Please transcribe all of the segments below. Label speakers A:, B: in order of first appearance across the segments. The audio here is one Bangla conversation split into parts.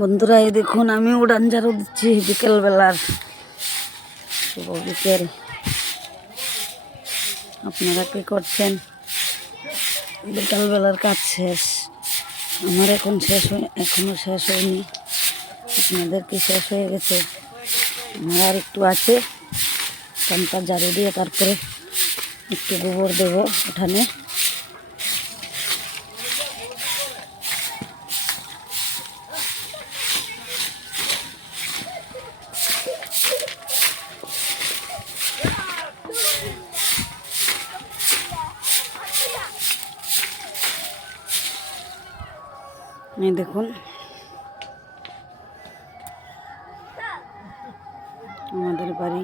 A: বন্ধুরা, এই দেখুন আমি উড়ান ঝাড়ু দিচ্ছি বিকেলবেলার শুভ বিকেল। আপনারা কি করছেন? বিকালবেলার কাজ শেষ। আমার এখন শেষ হয়ে, এখনও শেষ হয়নি। আপনাদের কি শেষ হয়ে গেছে? আমার আর একটু আছে। কানটা ঝাড়ু দিয়ে তারপরে একটু গোবর দেবো উঠানে এই দেখুন। আমাদের বাড়ি।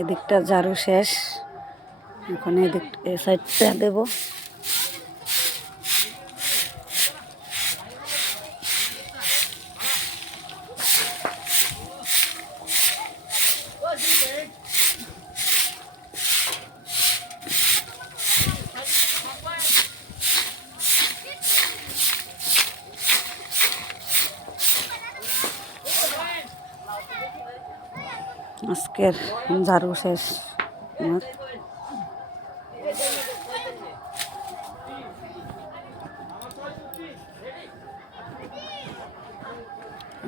A: এদিকটা ঝাড়ু শেষ। এখন এদিক এই সাইডটা দেবো। আজকের ঝাড়ু শেষ।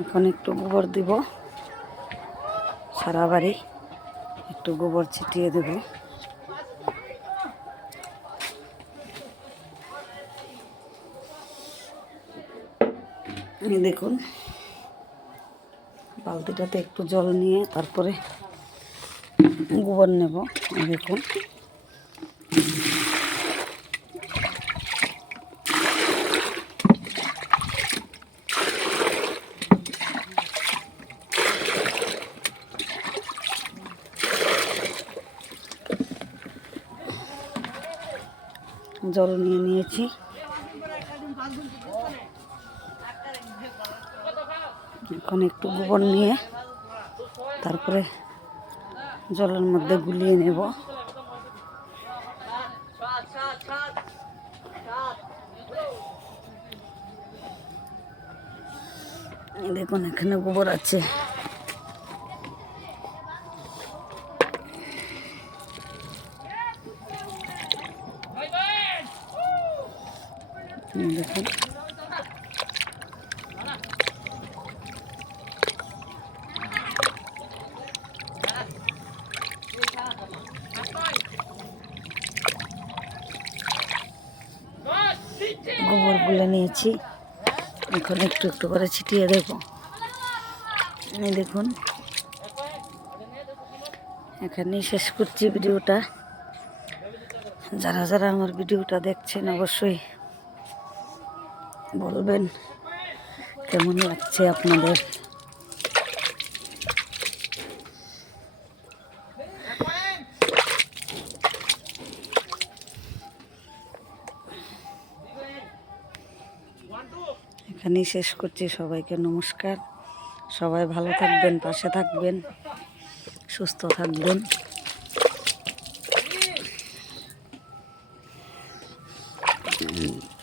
A: এখন একটু গোবর দিব। সারা বাড়ি একটু গোবর ছিটিয়ে দেব। দেখুন বালতিটাতে একটু জল নিয়ে তারপরে গোবর নেব দেখুন। জল নিয়ে নিয়েছি। এখন একটু গোবর নিয়ে তারপরে জলের মধ্যে গুলিয়ে নেব। দেখুন এখানে গোবর আছে। দেখুন। গোবর গুলে নিয়েছি। এখন একটু একটু করে ছিটিয়ে দেব। দেখুন। এখানেই শেষ করছি ভিডিওটা। যারা যারা আমার ভিডিওটা দেখছেন অবশ্যই বলবেন, কেমন লাগছে আপনাদের? এখানেই শেষ করছি সবাইকে নমস্কার সবাই ভালো থাকবেন পাশে থাকবেন সুস্থ থাকবেন Mm-hmm.